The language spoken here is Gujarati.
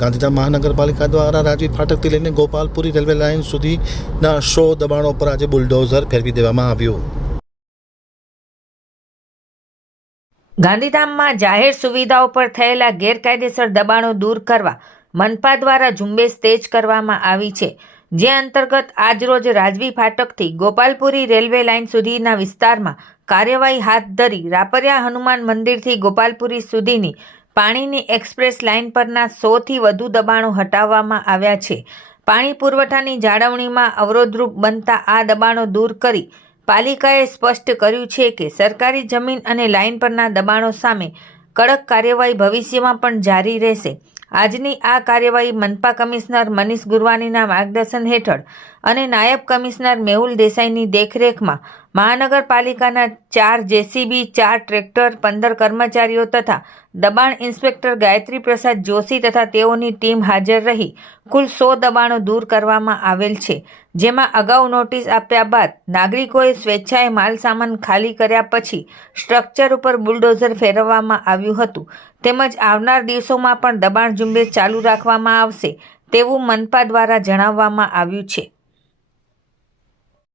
ગાંધીધામ મહાનગરપાલિકા દ્વારા રાજવી ફાટકથી લઈને ગોપાલપુરી રેલવે લાઇન સુધીના 100 દબાણો પર આજે બુલડોઝર ફેરવી દેવામાં આવ્યું. ગાંધીધામમાં જાહેર સુવિધાઓ પર થયેલા ગેરકાયદેસર દબાણો દૂર કરવા મનપા દ્વારા ઝુંબેશ તેજ કરવામાં આવી છે, જે અંતર્ગત આજરોજ રાજવી ફાટકથી ગોપાલપુરી રેલવે લાઇન સુધીના વિસ્તારમાં કાર્યવાહી હાથ ધરી રાપરિયા હનુમાન મંદિરથી ગોપાલપુરી સુધીની પાણીની એક્સપ્રેસ લાઇન પરના 100થી વધુ દબાણો હટાવવામાં આવ્યા છે. પાણી પુરવઠાની જાળવણીમાં અવરોધરૂપ બનતા આ દબાણો દૂર કરી પાલિકાએ સ્પષ્ટ કર્યું છે કે સરકારી જમીન અને લાઇન પરના દબાણો સામે કડક કાર્યવાહી ભવિષ્યમાં પણ જારી રહેશે. આજની આ કાર્યવાહી મનપા કમિશનર મનીષ ગુરવાનીના માર્ગદર્શન હેઠળ અને નાયબ કમિશનર મેહુલ દેસાઈની દેખરેખમાં મહાનગરપાલિકાના 4 જેસીબી, 4 ટ્રેક્ટર, 15 કર્મચારીઓ તથા દબાણ ઇન્સ્પેક્ટર ગાયત્રી પ્રસાદ જોશી તથા તેઓની ટીમ હાજર રહી કુલ 100 દબાણો દૂર કરવામાં આવેલ છે, જેમાં અગાઉ નોટિસ આપ્યા બાદ નાગરિકોએ સ્વેચ્છાએ માલસામાન ખાલી કર્યા પછી સ્ટ્રક્ચર ઉપર બુલડોઝર ફેરવવામાં આવ્યું હતું, તેમજ આવનાર દિવસોમાં પણ દબાણ ઝુંબેશ ચાલુ રાખવામાં આવશે તેવું મનપા દ્વારા જણાવવામાં આવ્યું છે.